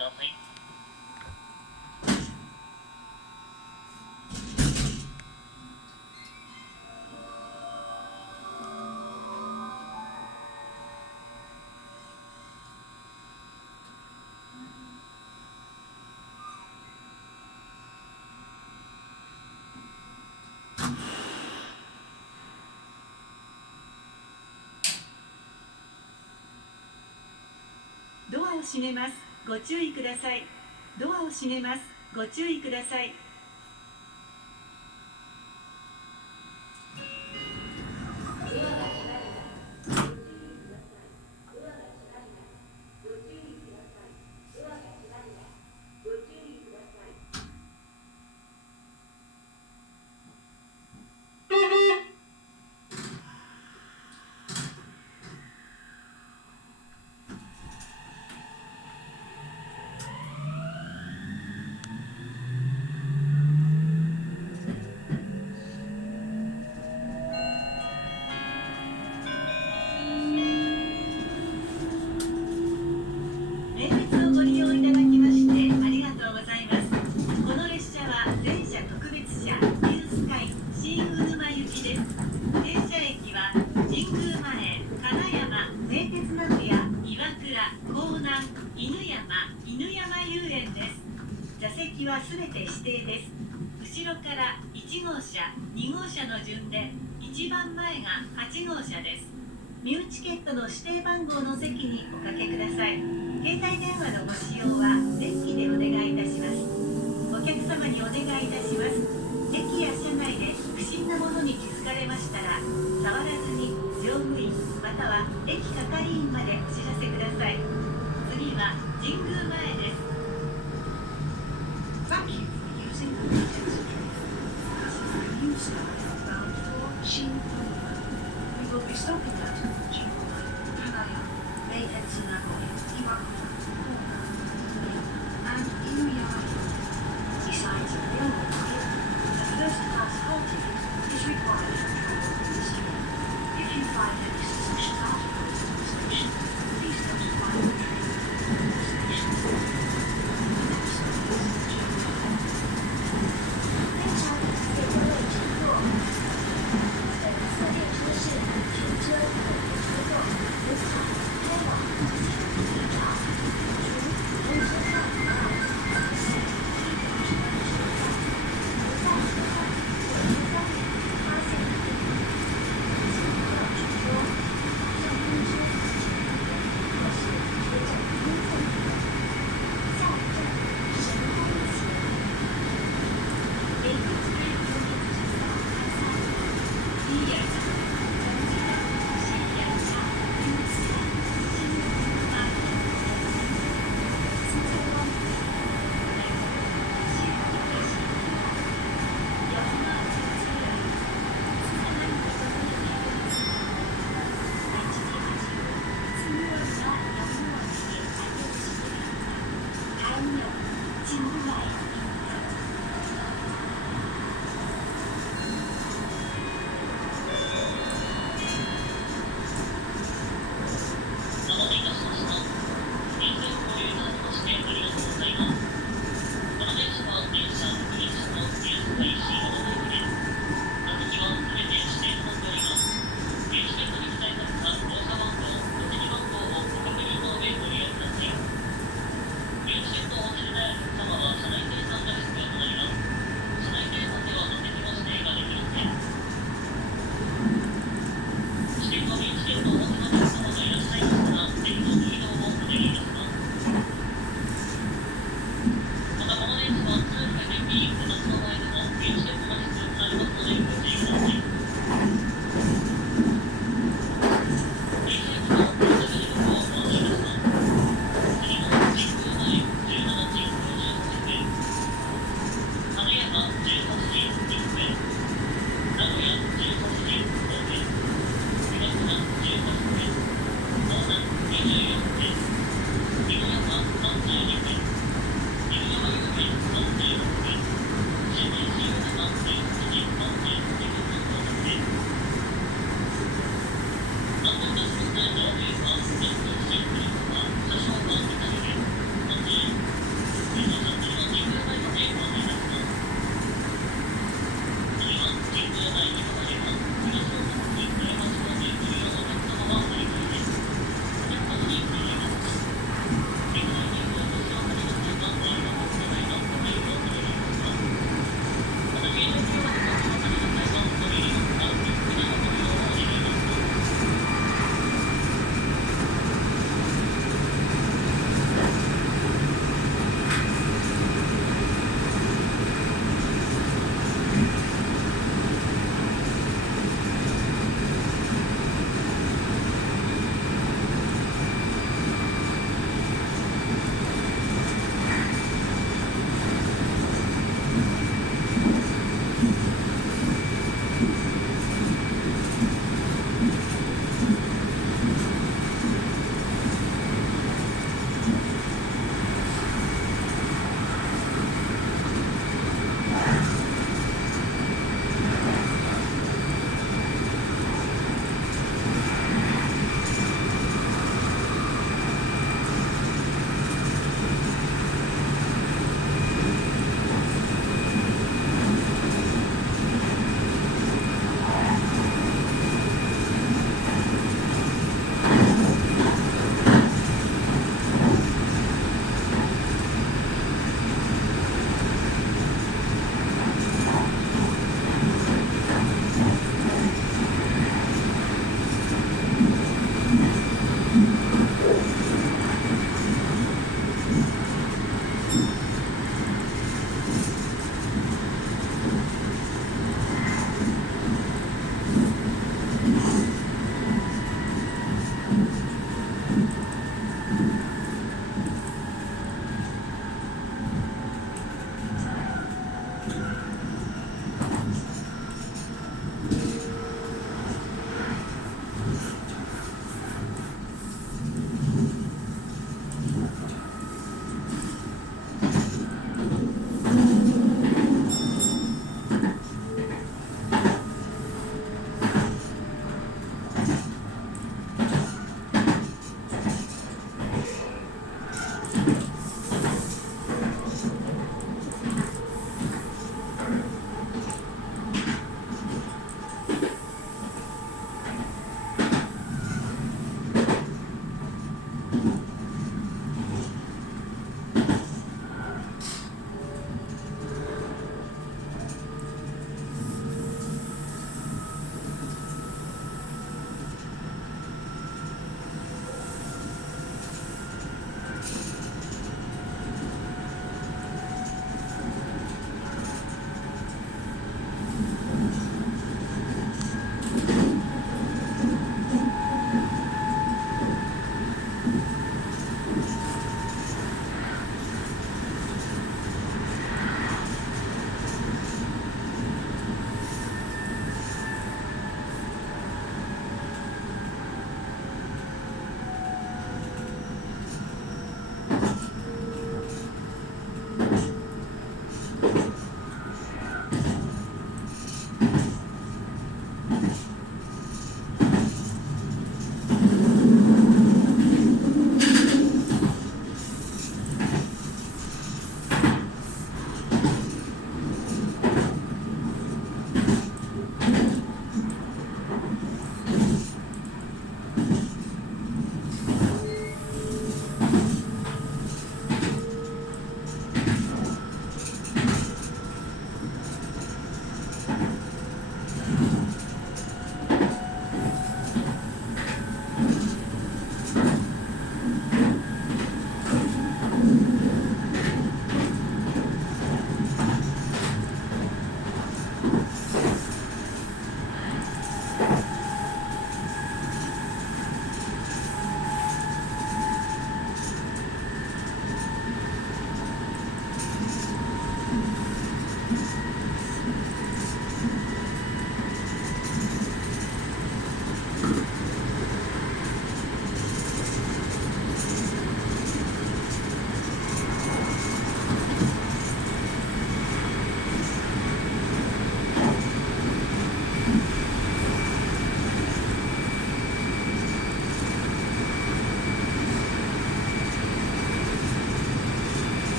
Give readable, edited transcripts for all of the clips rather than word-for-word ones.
ださい。ドアを閉めます。ご注意ください。ドアを閉めます。ご注意ください。名鉄をご利用いただきましてありがとうございます。この列車は全車特別車ニュースカイ新鵜沼行きです。停車駅は神宮前、金山、名鉄名古屋、岩倉、港南、犬山遊園です。座席はすべて指定です。後ろから1号車、2号車の順で一番前が8号車です。ミューチケットの指定番号の席におかけください。携帯電話のご使用はデッキでお願いいたします。お客様にお願いいたします。駅や車内で不審なものに気づかれましたら、触らずに乗務員または駅係員までお知らせください。次は神宮前です。Thank you for using the Natex train. Fasten the new style bound for Shinjuku. We will be stopping at Shinjuku, Kanaya, Meitetsu Nagoya, Iwakura, Konan, and Inuyama. Besides a railway ticket, a first-class hall ticket is required for travel in this train. If you find any suspicious articles at the station, please notify the train or the station.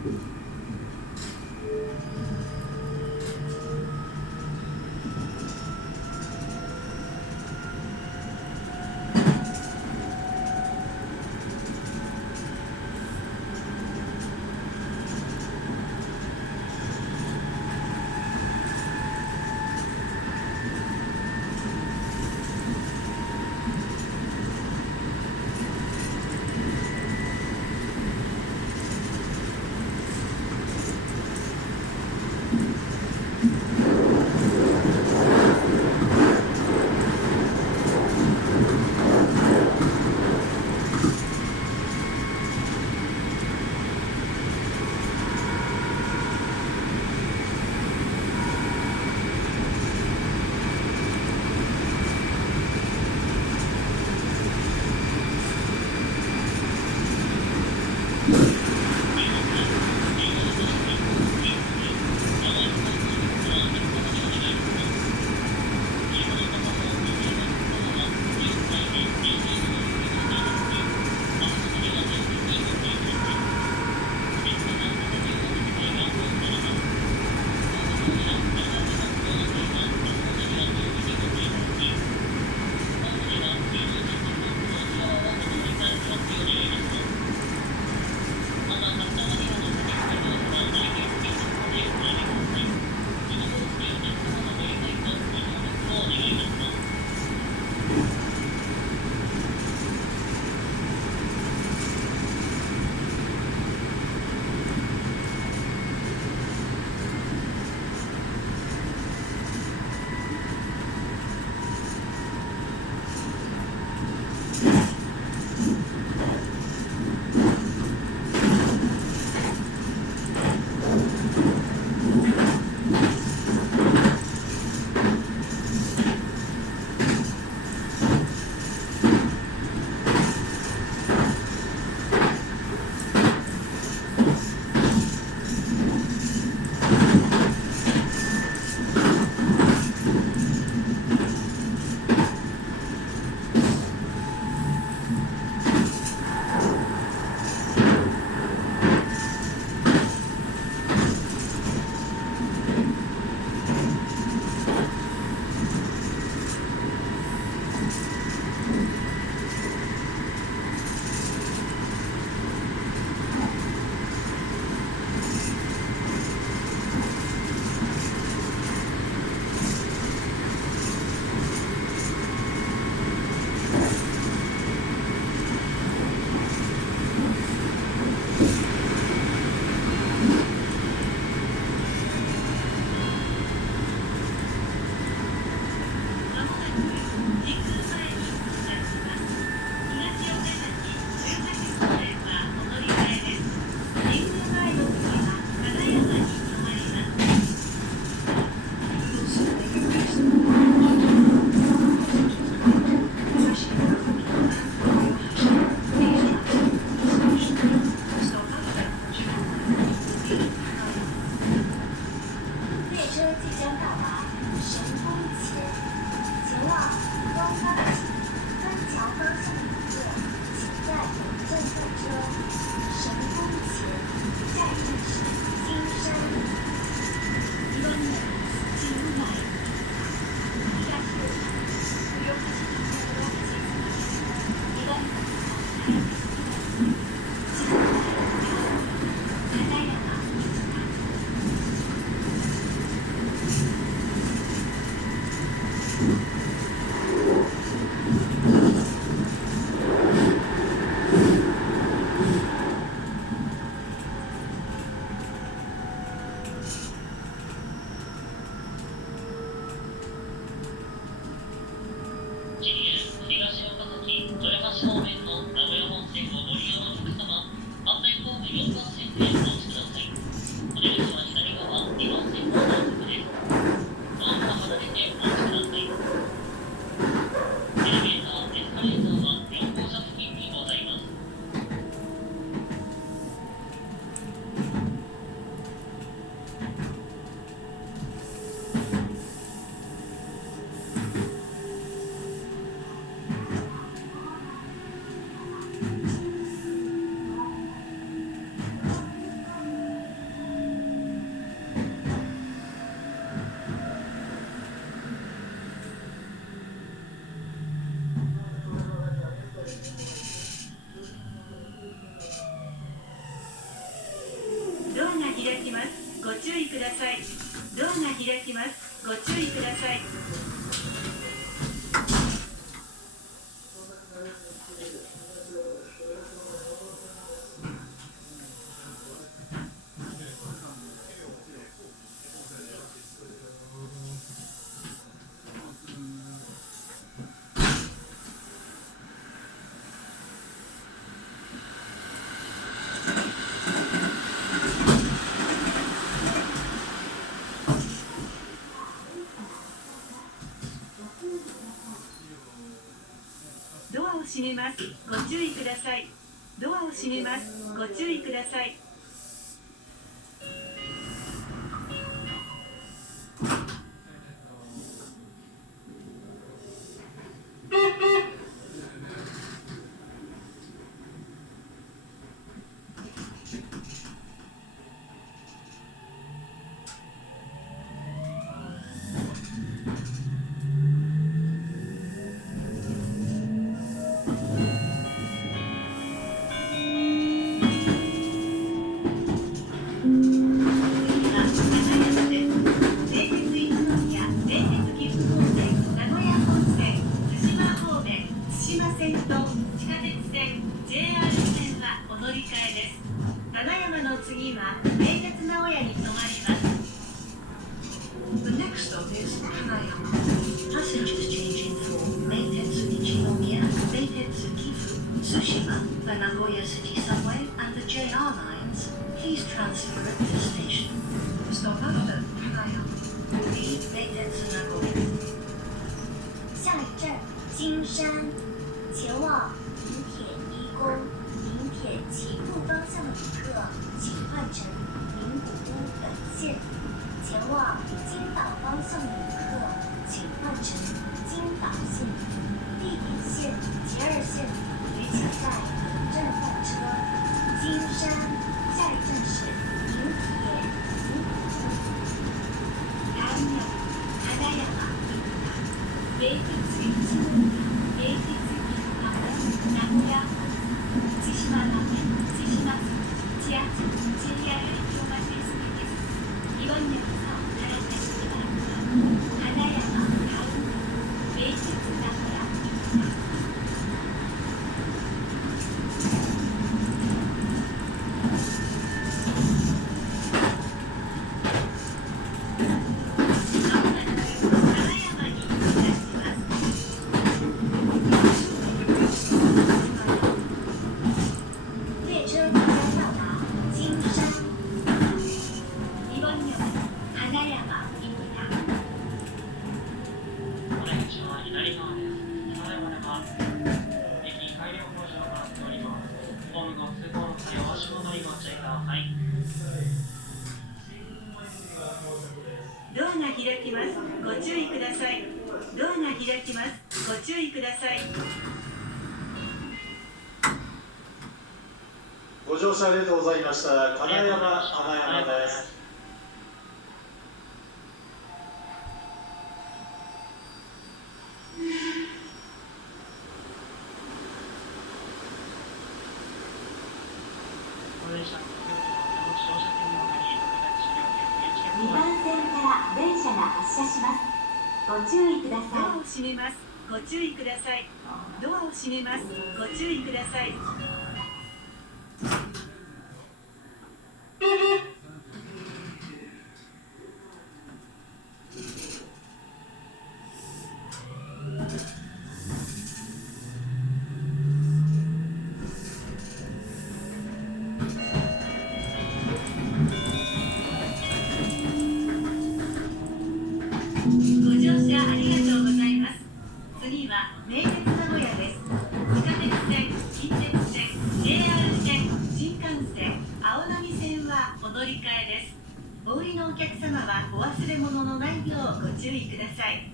「注意ください。ドアが開きます。ご注意ください。ドアを閉めます。ご注意ください。ドアを閉めます。ご注意ください。The next stop is Hanayama. Passengers changing for Meitetsu Ichinomiya, Meitetsu Gifu, Tsushima, the Nagoya City Subway, and the JR lines. Please transfer at this station. Stop after Hanayama will be Meitetsu Nagoya. 下一站金山，前往名铁一宫、名铁岐阜方向的旅客，请换乘名古屋本线；前往京岛方向的旅客，请换乘京岛线。地铁线、JR线也请在本站换车。金山，下一站是名铁名古屋。花山、名鉄一宮、名鉄岐阜名古屋、千島の千島千秋、JR 駅を待ちすぎです。岩宮さん、奈良市しばらく花山、名鉄名古屋。列车即将到达金山。岩宮、花山、井村。お出口は左側です。ただいまでは駅改良工事を行っております。ホームご通行の際は足元にご注意ください。ドアが開きます。ご注意ください。ドアが開きます。ご注意ください。ご乗車ありがとうございました。金山です。ご乗車の乗車券の中に特別資料券チケット2番線から電車が発車します。ご注意くだドアさを閉めます。ご注意ください。ドアを閉めます。ご注意ください。ご乗車ありがとうございます。次は名鉄名古屋です。地下鉄線、近鉄線、JR 線、新幹線、青波線はお乗り換えです。お降りのお客様はお忘れ物のないようご注意ください。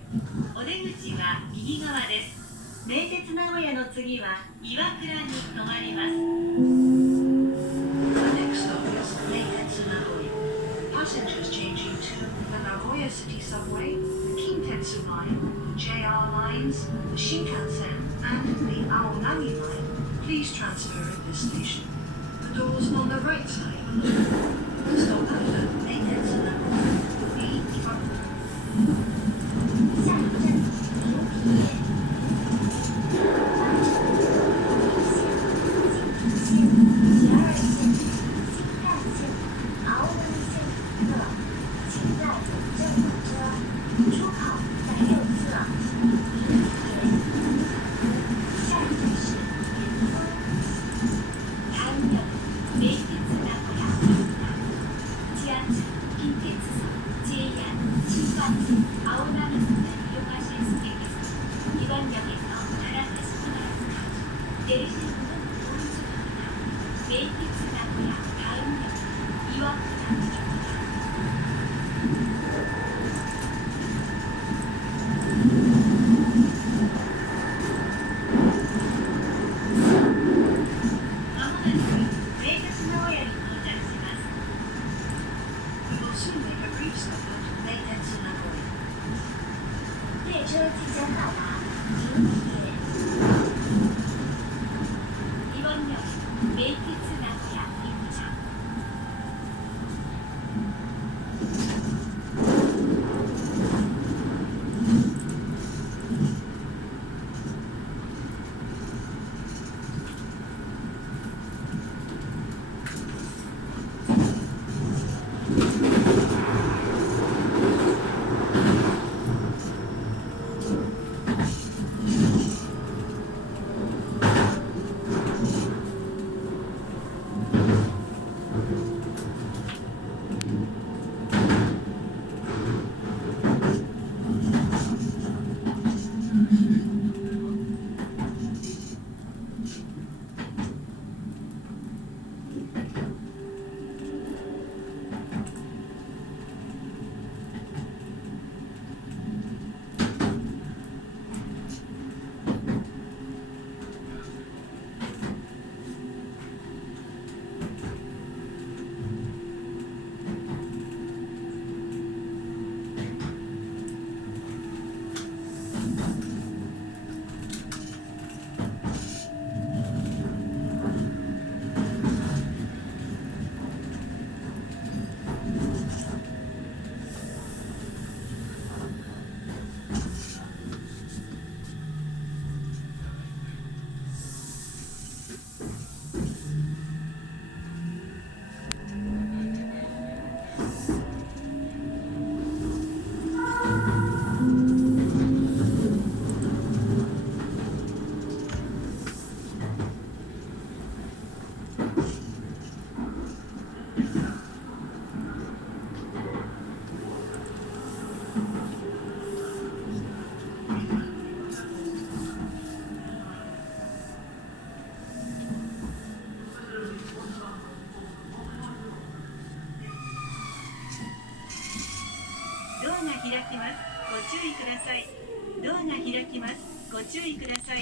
お出口は右側です。名鉄名古屋の次は岩倉に停まります。The next stop is Meitetsu Nagoya. Passengers changing to the Nagoya City Subway, the Kintetsu Line, JR lines, the Shinkansen, and the Aonami Line. Please transfer at this station. The doors on the right side will open. Stop after Meitetsu Nagoya. 名鉄名古屋地圧近鉄JR 신관진 아우나미스는 이용하실 수 있겠습니다. 이번 역에서 갈아타시기 바랍니다. 내리실 문은 오른쪽입니다. 메이티츠 나고야 다음 역은 이와쿠다역입니다. We will soon make a brief stop at Meitetsu Nagoya. 列车即将到达平铁。이번 역은 메이티츠 나고야입니다.ドアが開きます。ご注意ください。ドアが開きます。ご注意ください。